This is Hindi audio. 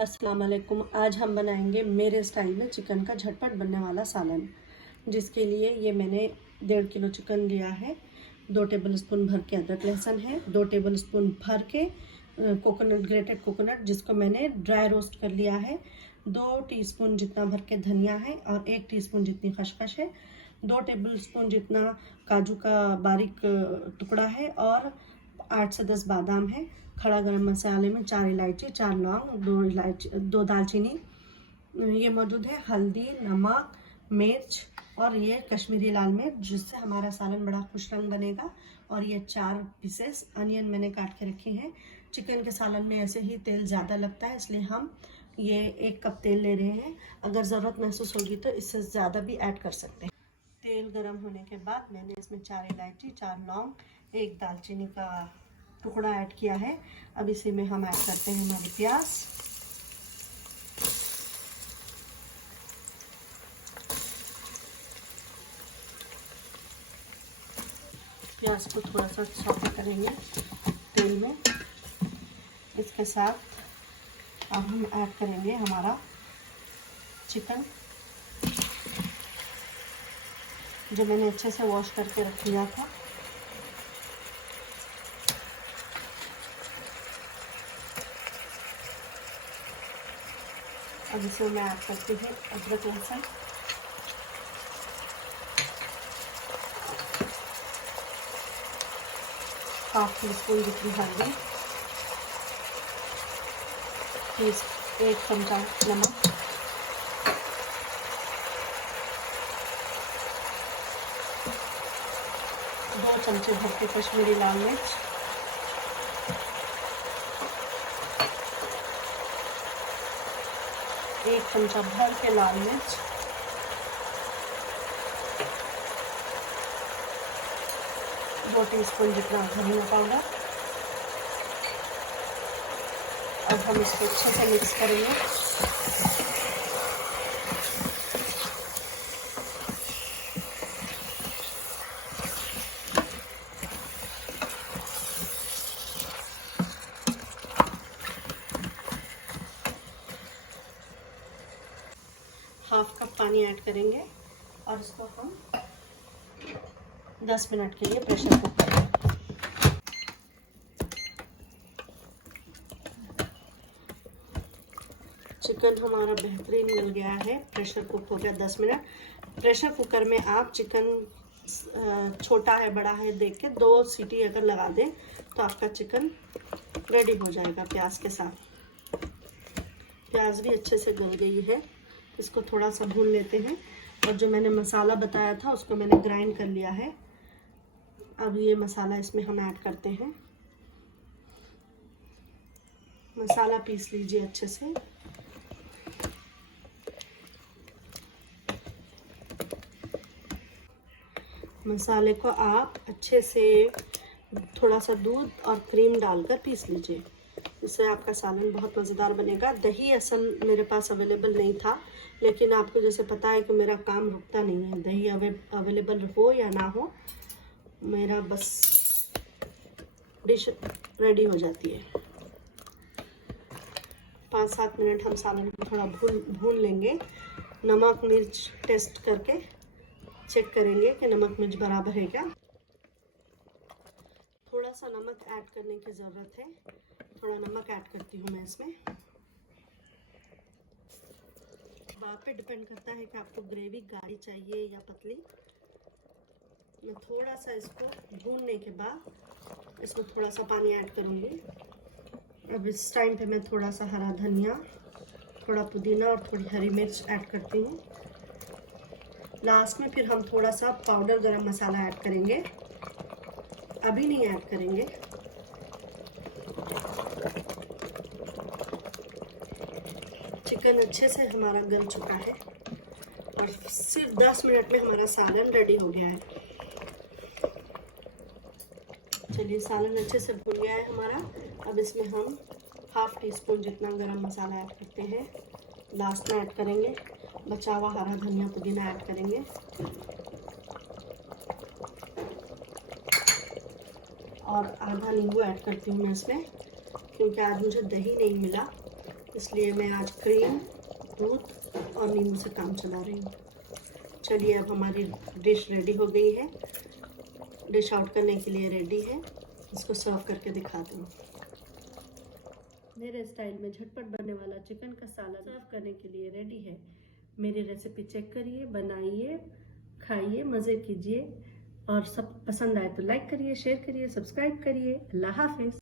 अस्सलाम वालेकुम। आज हम बनाएंगे मेरे स्टाइल में चिकन का झटपट बनने वाला सालन, जिसके लिए ये मैंने 1.5 किलो चिकन लिया है। 2 टेबलस्पून भर के अदरक लहसुन है। 2 टेबलस्पून भर के कोकोनट, ग्रेटेड कोकोनट, जिसको मैंने ड्राई रोस्ट कर लिया है। 2 टीस्पून जितना भर के धनिया है और 1 टीस्पून जितनी खसखस है। 2 टेबलस्पून जितना काजू का बारीक टुकड़ा है और 8 से 10 बादाम है। खड़ा गरम मसाले में 4 इलायची, 4 लौंग, 2 दालचीनी ये मौजूद है। हल्दी, नमक, मिर्च और ये कश्मीरी लाल मिर्च, जिससे हमारा सालन बड़ा खुश रंग बनेगा। और ये 4 पीसेस अनियन मैंने काट के रखी हैं। चिकन के सालन में ऐसे ही तेल ज़्यादा लगता है, इसलिए हम ये 1 कप तेल ले रहे हैं। अगर ज़रूरत महसूस होगी तो इससे ज़्यादा भी ऐड कर सकते हैं। तेल गरम होने के बाद मैंने इसमें 4 इलायची, 4 लौंग, 1 दालचीनी का टुकड़ा ऐड किया है। अब इसी में हम ऐड करते हैं हमारे प्याज। प्याज को थोड़ा सा सौटे करेंगे तेल में। इसके साथ अब हम ऐड करेंगे हमारा चिकन, जो मैंने अच्छे से वॉश करके रख लिया था। अब इसमें मैं ऐड करती हूँ अदरक लहसुन, हाफ टी स्पून जितनी हल्दी, 1 चमचा नमक, 2 चमचे भर के कश्मीरी लाल मिर्च, 1 चमचा भर के लाल मिर्च, 2 टीस्पून जितना धनिया पाउडर। अब हम इसको अच्छे से मिक्स करेंगे। हाफ कप पानी ऐड करेंगे और इसको हम 10 मिनट के लिए प्रेशर कुक करेंगे। चिकन हमारा बेहतरीन गल गया है, प्रेशर कुक हो गया 10 मिनट। प्रेशर कुकर में आप चिकन छोटा है बड़ा है देख के 2 सीटी अगर लगा दें तो आपका चिकन रेडी हो जाएगा प्याज के साथ। प्याज भी अच्छे से गल गई है। इसको थोड़ा सा भून लेते हैं। और जो मैंने मसाला बताया था उसको मैंने ग्राइंड कर लिया है। अब ये मसाला इसमें हम ऐड करते हैं। मसाला पीस लीजिए अच्छे से। मसाले को आप अच्छे से थोड़ा सा दूध और क्रीम डालकर पीस लीजिए, इससे आपका सालन बहुत मज़ेदार बनेगा। दही असल मेरे पास अवेलेबल नहीं था, लेकिन आपको जैसे पता है कि मेरा काम रुकता नहीं है। दही अवेलेबल हो या ना हो, मेरा बस डिश रेडी हो जाती है। 5-7 मिनट हम सालन को थोड़ा भून लेंगे। नमक मिर्च टेस्ट करके चेक करेंगे कि नमक मिर्च बराबर है क्या। थोड़ा सा नमक ऐड करने की ज़रूरत है। थोड़ा नमक ऐड करती हूँ मैं इसमें। बात पे डिपेंड करता है कि आपको ग्रेवी गाढ़ी चाहिए या पतली। मैं थोड़ा सा इसको भूनने के बाद इसमें थोड़ा सा पानी ऐड करूँगी। अब इस टाइम पे मैं थोड़ा सा हरा धनिया, थोड़ा पुदीना और थोड़ी हरी मिर्च ऐड करती हूँ। लास्ट में फिर हम थोड़ा सा पाउडर गरम मसाला ऐड करेंगे, अभी नहीं ऐड करेंगे। चिकन अच्छे से हमारा गल चुका है और सिर्फ 10 मिनट में हमारा सालन रेडी हो गया है। चलिए, सालन अच्छे से भुन गया है हमारा। अब इसमें हम हाफ टी स्पून जितना गरम मसाला ऐड करते हैं। लास्ट में ऐड करेंगे। बचा हुआ हरा धनिया पुदीना ऐड करेंगे। और आधा नींबू ऐड करती हूँ मैं इसमें, क्योंकि आज मुझे दही नहीं मिला इसलिए मैं आज क्रीम, दूध और नींबू से काम चला रही हूँ। चलिए अब हमारी डिश रेडी हो गई है। डिश आउट करने के लिए रेडी है। इसको सर्व करके दिखाती हूँ। मेरे स्टाइल में झटपट बनने वाला चिकन का सालन सर्व करने के लिए रेडी है। मेरी रेसिपी चेक करिए, बनाइए, खाइए, मज़े कीजिए और सब पसंद आए तो लाइक करिए, शेयर करिए, सब्सक्राइब करिए। अल्लाह हाफिज़।